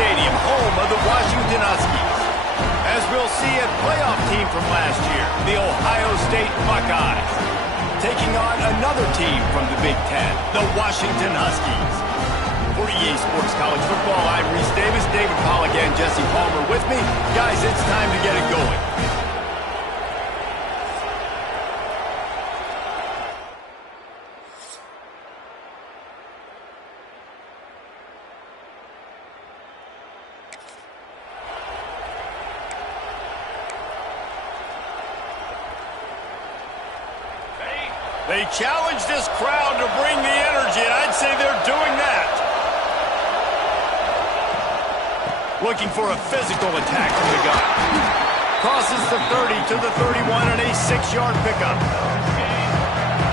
Stadium, home of the Washington Huskies. As we'll see, a playoff team from last year, the Ohio State Buckeyes, taking on another team from the Big Ten, the Washington Huskies. For EA Sports College Football, I'm Reese Davis, David Pollack, and Jesse Palmer with me. Guys, it's time to get it going. They challenge this crowd to bring the energy, and I'd say they're doing that. Looking for a physical attack from the gun. Crosses the 30 to the 31 and a 6-yard pickup.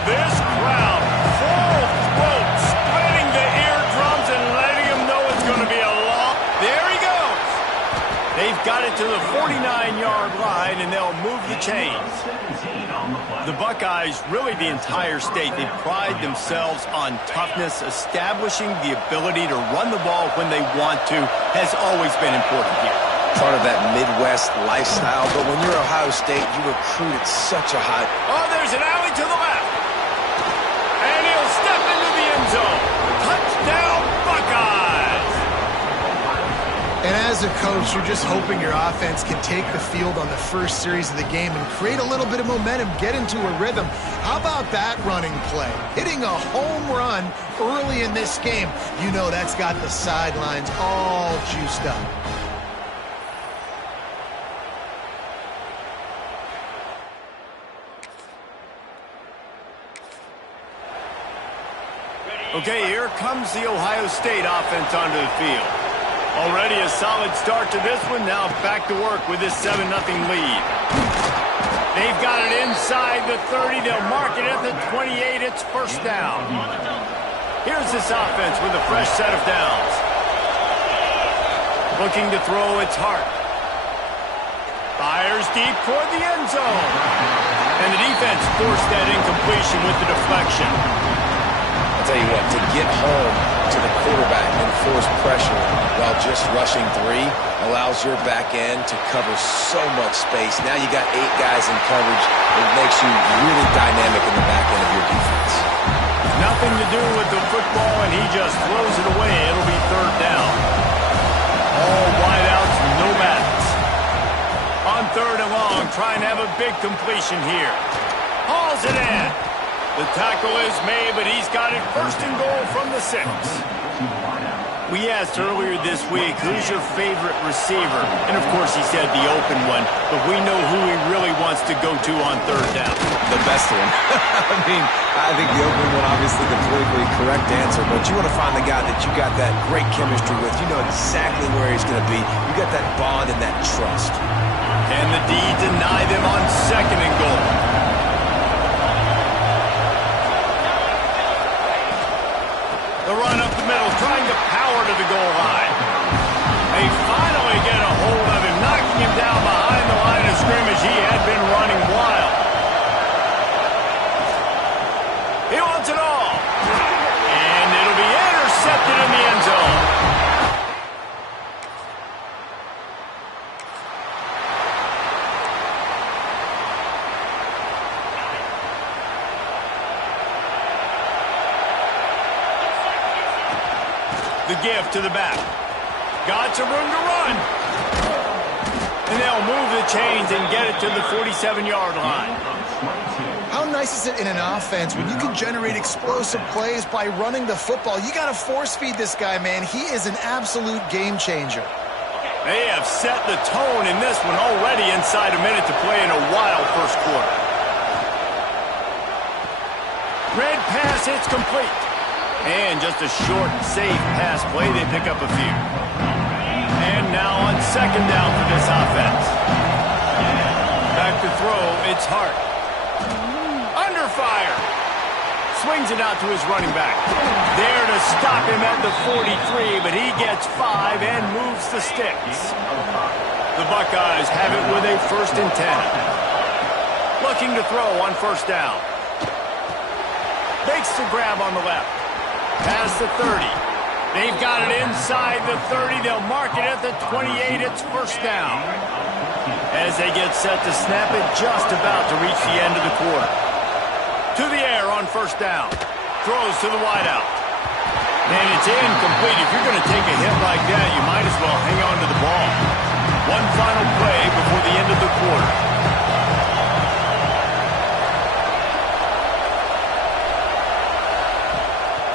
This crowd, full throat, splitting the eardrums and letting them know it's going to be a long. There he goes. They've got it to the 49-yard line, and they'll move the chains. The Buckeyes, really the entire state, they pride themselves on toughness. Establishing the ability to run the ball when they want to has always been important here. Part of that Midwest lifestyle, but when you're Ohio State, you recruit at such a high... Oh, there's an alley to the left. And he'll step into the end zone. Touchdown, Buckeyes! And as a coach, you're just hoping your offense can take the field on the first series of the game and create a little bit of momentum, get into a rhythm. How about that running play? Hitting a home run early in this game. You know that's got the sidelines all juiced up. Okay, here comes the Ohio State offense onto the field. Already a solid start to this one. Now back to work with this 7-0 lead. They've got it inside the 30. They'll mark it at the 28. It's first down. Here's this offense with a fresh set of downs. Looking to throw, it's Hart. Fires deep toward the end zone. And the defense forced that incompletion with the deflection. I'll tell you what, to get home to the quarterback and force pressure while just rushing 3 allows your back end to cover so much space. Now you got 8 guys in coverage. It makes you really dynamic in the back end of your defense. Nothing to do with the football, and he just throws it away. It'll be third down. All wideouts, no bats. On third and long, trying to have a big completion here. Hauls it in. The tackle is made, but he's got it first and goal from the 6. We asked earlier this week, who's your favorite receiver? And, of course, he said the open one, but we know who he really wants to go to on third down. The best one. I think the open one, obviously the politically correct answer, but you want to find the guy that you got that great chemistry with. You know exactly where he's going to be. You got that bond and that trust. Can the D deny them on second and goal? The run up the middle, trying to power to the goal line. They finally get a hold of him, knocking him down behind the line of scrimmage. He had been running wild. He wants it all. And it'll be intercepted in the end zone. The give to the back. Got some room to run. And they'll move the chains and get it to the 47-yard line. How nice is it in an offense when you can generate explosive plays by running the football? You got to force-feed this guy, man. He is an absolute game changer. They have set the tone in this one already inside a minute to play in a wild first quarter. Red pass hits complete. And just a short, safe pass play, they pick up a few. And now on second down for this offense. Back to throw, it's Hart. Under fire. Swings it out to his running back. There to stop him at the 43, but he gets 5 and moves the sticks. The Buckeyes have it with a 1st and 10. Looking to throw on first down. Makes the grab on the left. Past the 30. They've got it inside the 30. They'll mark it at the 28. It's first down. As they get set to snap it, just about to reach the end of the quarter. To the air on first down. Throws to the wideout. And it's incomplete. If you're going to take a hit like that, you might as well hang on to the ball. One final play before the end of the quarter.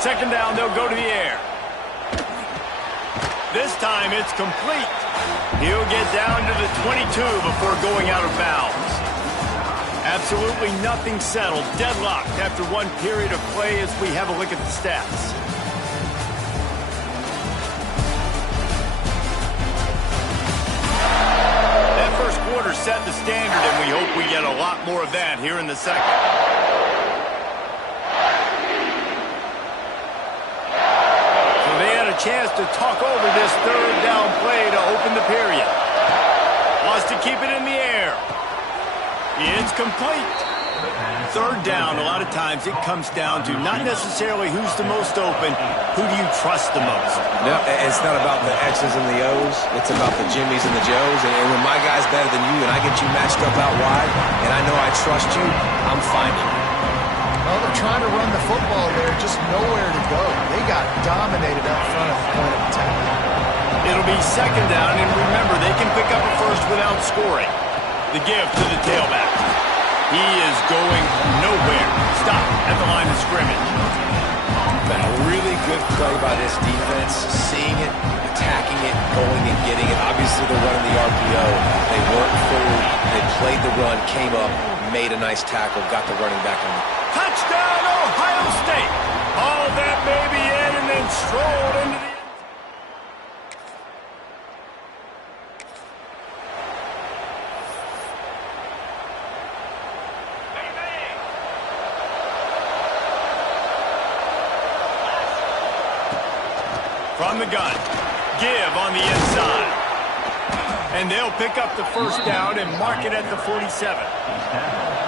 Second down, they'll go to the air. This time it's complete. He'll get down to the 22 before going out of bounds. Absolutely nothing settled. Deadlocked after one period of play as we have a look at the stats. That first quarter set the standard, and we hope we get a lot more of that here in the second. Chance to talk over this third down play to open the period. Wants to keep it in the air. It's complete. Third down, a lot of times it comes down to not necessarily who's the most open, who do you trust the most? No, it's not about the X's and the O's. It's about the Jimmys and the Joes. And when my guy's better than you and I get you matched up out wide and I know I trust you, I'm finding you. Well, they're trying to run the football there, just nowhere to go. They got dominated up front at the point of attack. It'll be second down, and remember, they can pick up a first without scoring. The give to the tailback. He is going nowhere. Stop at the line of scrimmage. A really good play by this defense, seeing it, attacking it, going and getting it. Obviously, they're running the RPO. They worked forward. They played the run, came up, made a nice tackle, got the running back on. Touchdown, Ohio State. Hauled that baby in and then strolled into the end. From the gun. Give on the inside. And they'll pick up the first down and mark it at the 47.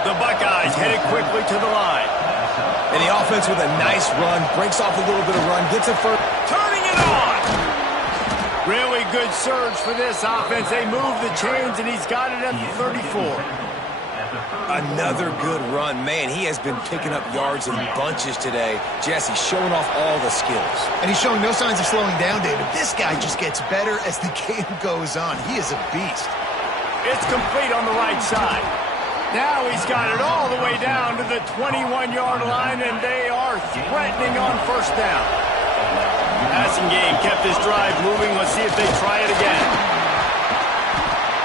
The Buckeyes headed quickly to the line. And the offense with a nice run, breaks off a little bit of run, gets a first. Turning it on! Really good surge for this offense. They move the chains, and he's got it at the 34. Another good run. Man, he has been picking up yards in bunches today. Jesse showing off all the skills. And he's showing no signs of slowing down, David. This guy just gets better as the game goes on. He is a beast. It's complete on the right side. Now he's got it all the way down to the 21-yard line, and they are threatening on first down. Passing game kept this drive moving. Let's see if they try it again.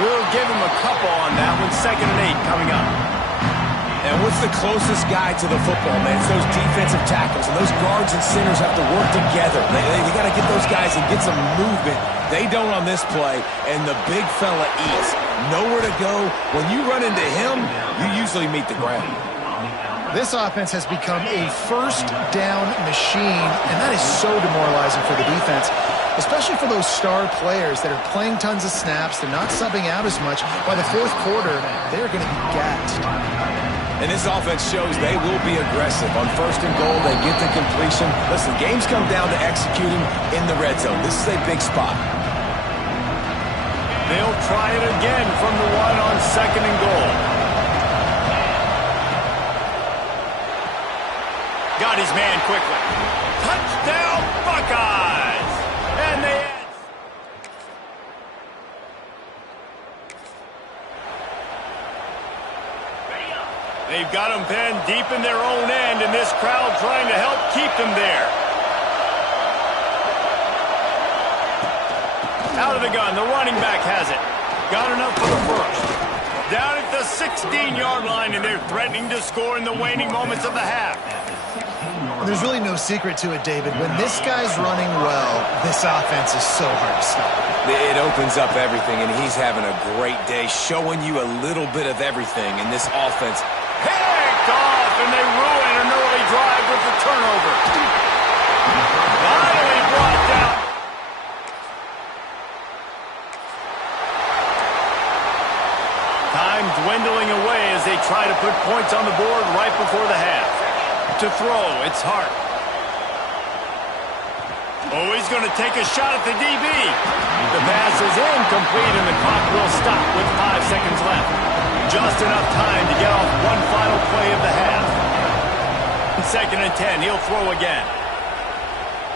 We'll give him a couple on that one. 2nd and 8 coming up. And what's the closest guy to the football, man? It's those defensive tackles, and those guards and centers have to work together. They got to get those guys and get some movement. They don't on this play, and the big fella eats. Nowhere to go. When you run into him, you usually meet the ground. This offense has become a first down machine, and that is so demoralizing for the defense, especially for those star players that are playing tons of snaps. They're not subbing out as much. By the fourth quarter, they're going to be gassed. And this offense shows they will be aggressive. On 1st and goal, they get the completion. Listen, games come down to executing in the red zone. This is a big spot. They'll try it again from the one on 2nd and goal. Got his man quickly. Touchdown, Buckeyes! And they end. They've got them pinned deep in their own end, and this crowd trying to help keep them there. Out of the gun, the running back has it. Got enough for the first. Down at the 16-yard line, and they're threatening to score in the waning moments of the half. There's really no secret to it, David. When this guy's running well, this offense is so hard to stop. It opens up everything, and he's having a great day, showing you a little bit of everything in this offense. Picked off, and they ruin an early drive with the turnover. Finally brought down. Time dwindling away as they try to put points on the board right before the half. To throw, it's Hart. Oh, he's going to take a shot at the DB. The pass is incomplete, and the clock will stop with 5 seconds left. Just enough time to get off one final play of the half. 2nd and 10, he'll throw again.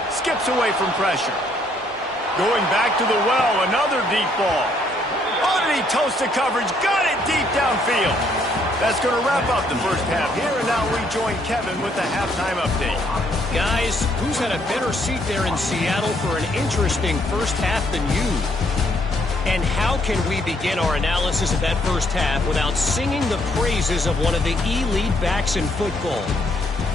Skips away from pressure. Going back to the well, another deep ball. Oh, did he toast the coverage? Got it deep downfield. That's going to wrap up the first half here, and now we join Kevin with the halftime update. Guys, who's had a better seat there in Seattle for an interesting first half than you? And how can we begin our analysis of that first half without singing the praises of one of the elite backs in football?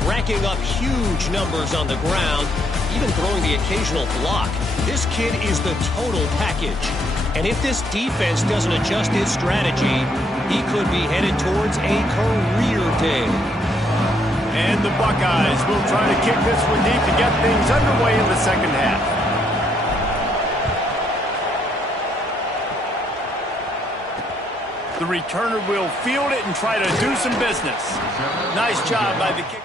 Racking up huge numbers on the ground, even throwing the occasional block. This kid is the total package. And if this defense doesn't adjust his strategy, he could be headed towards a career day. And the Buckeyes will try to kick this one deep to get things underway in the second half. The returner will field it and try to do some business. Nice job by the kicker.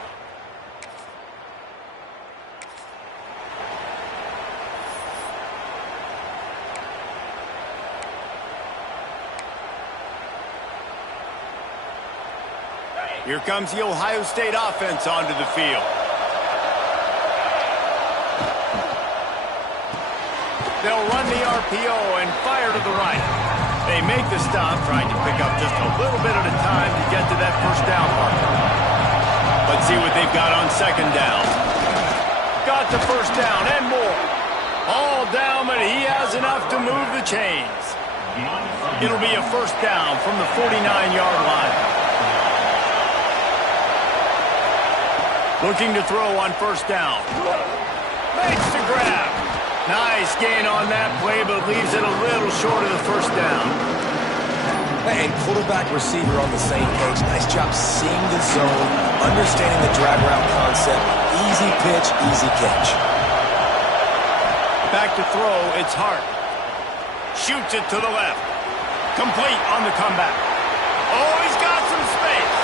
Here comes the Ohio State offense onto the field. They'll run the RPO and fire to the right. They make the stop, trying to pick up just a little bit at a time to get to that first down marker. Let's see what they've got on 2nd down. Got the first down and more. All down, but he has enough to move the chains. It'll be a first down from the 49-yard line. Looking to throw on first down. Makes the grab. Nice gain on that play, but leaves it a little short of the first down. And quarterback receiver on the same page. Nice job seeing the zone, understanding the drag route concept. Easy pitch, easy catch. Back to throw, it's Hart. Shoots it to the left. Complete on the comeback. Oh, he's got some space.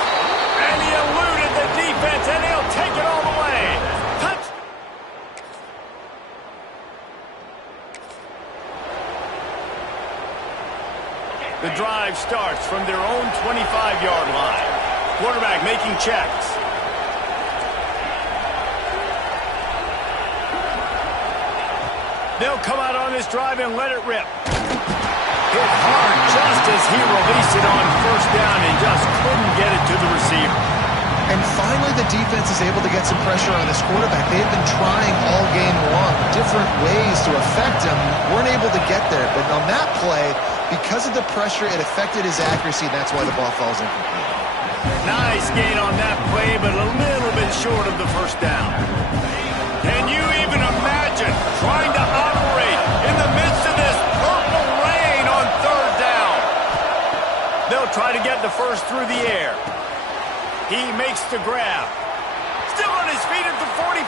And he eluded the defense, and he'll take it all the way. Touch. The drive starts from their own 25-yard line. Quarterback making checks. They'll come out on this drive and let it rip. Hit hard just as he released it on first down and just couldn't get it to the receiver. And finally, the defense is able to get some pressure on this quarterback. They have been trying all game long, different ways to affect him. Weren't able to get there. But on that play, because of the pressure, it affected his accuracy, and that's why the ball falls incomplete. Nice gain on that play, but a little bit short of the first down. Can you even imagine trying to operate in the midst of this purple rain on 3rd down? They'll try to get the first through the air. He makes the grab. Still on his feet at the 45.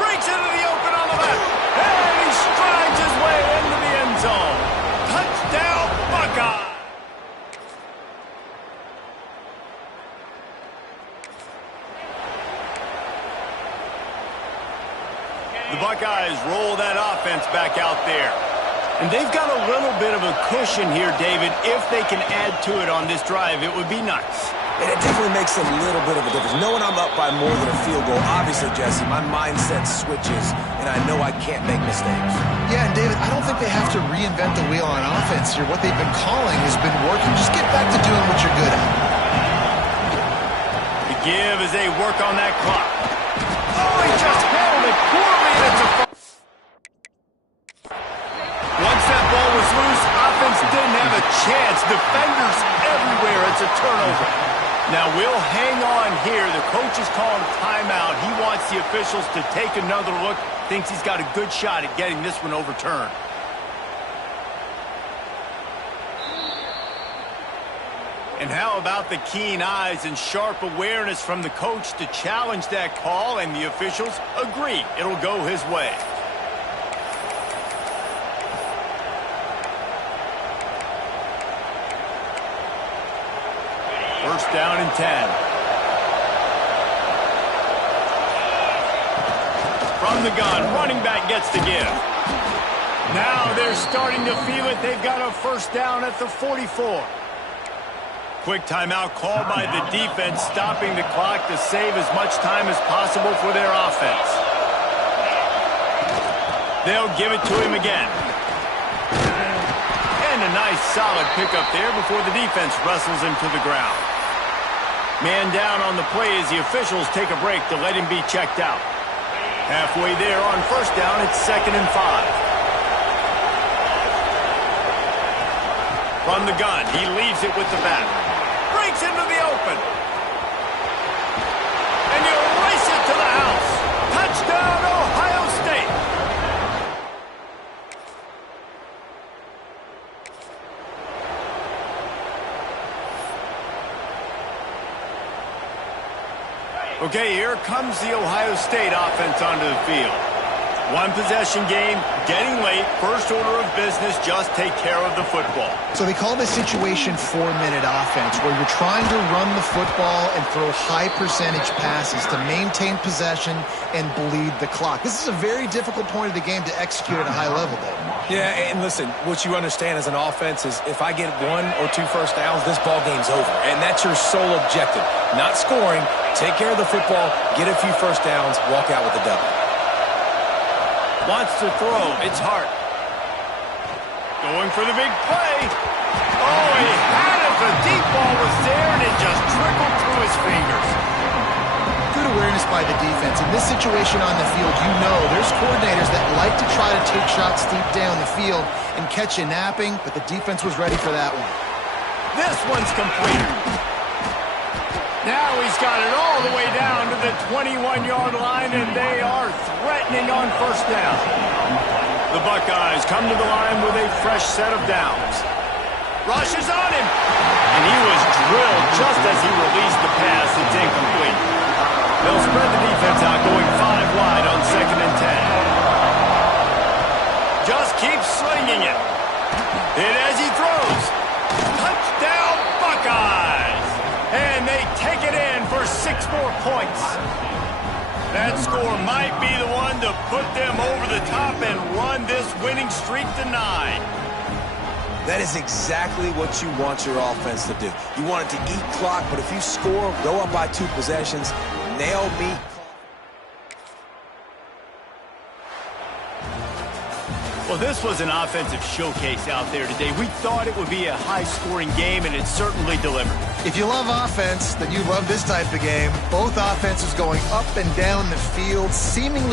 Breaks into the open on the left. And he strides his way into the end zone. Touchdown, Buckeye. The Buckeyes roll that offense back out there. And they've got a little bit of a cushion here, David. If they can add to it on this drive, it would be nice. And it definitely makes a little bit of a difference. Knowing I'm up by more than a field goal, obviously, Jesse, my mindset switches, and I know I can't make mistakes. Yeah, and David, I don't think they have to reinvent the wheel on offense here. What they've been calling has been working. Just get back to doing what you're good at. The give as they work on that clock. Oh, he just handled it poorly, and it's a... Once that ball was loose, offense didn't have a chance. Defenders everywhere. It's a turnover. Now we'll hang on here. The coach is calling timeout. He wants the officials to take another look. Thinks he's got a good shot at getting this one overturned. And how about the keen eyes and sharp awareness from the coach to challenge that call, and the officials agree it'll go his way. First down and 10. From From the gun, running back gets the give. Now they're starting to feel it. They've got a first down at the 44. Quick timeout called by the defense, stopping the clock to save as much time as possible for their offense. They'll give it to him again. And a nice solid pickup there before the defense wrestles him to the ground. Man down on the play as the officials take a break to let him be checked out. Halfway there on first down, it's 2nd and 5. From the gun, he leaves it with the back. Breaks into the open. And you race it to the house. Touchdown, Ohio State. Okay, here comes the Ohio State offense onto the field. One possession game, getting late, first order of business, just take care of the football. So they call this situation 4-minute offense, where you're trying to run the football and throw high percentage passes to maintain possession and bleed the clock. This is a very difficult point of the game to execute at a high level, Dave. Yeah, and listen, what you understand as an offense is if I get 1 or 2 first downs, this ball game's over. And that's your sole objective. Not scoring, take care of the football, get a few first downs, walk out with a W. Wants to throw. It's Hart. Going for the big play. Oh, he had it. The deep ball was there, and it just trickled through his fingers. Good awareness by the defense. In this situation on the field, you know there's coordinators that like to try to take shots deep down the field and catch you napping, but the defense was ready for that one. This one's completed. Now he's got it all the way down to the 21-yard line, and they are threatening on first down. The Buckeyes come to the line with a fresh set of downs. Rush is on him, and he was drilled just as he released the pass. It's incomplete. They'll spread the defense out, going 5 wide on 2nd and 10. Just keep slinging it. Hit as he throws. Touchdown, Buckeyes! And they take it in for 6 more points. That score might be the one to put them over the top and run this winning streak to 9. That is exactly what you want your offense to do. You want it to eat clock, but if you score, go up by 2 possessions, nail me. Well, this was an offensive showcase out there today. We thought it would be a high-scoring game, and it certainly delivered. If you love offense, then you love this type of game. Both offenses going up and down the field, seemingly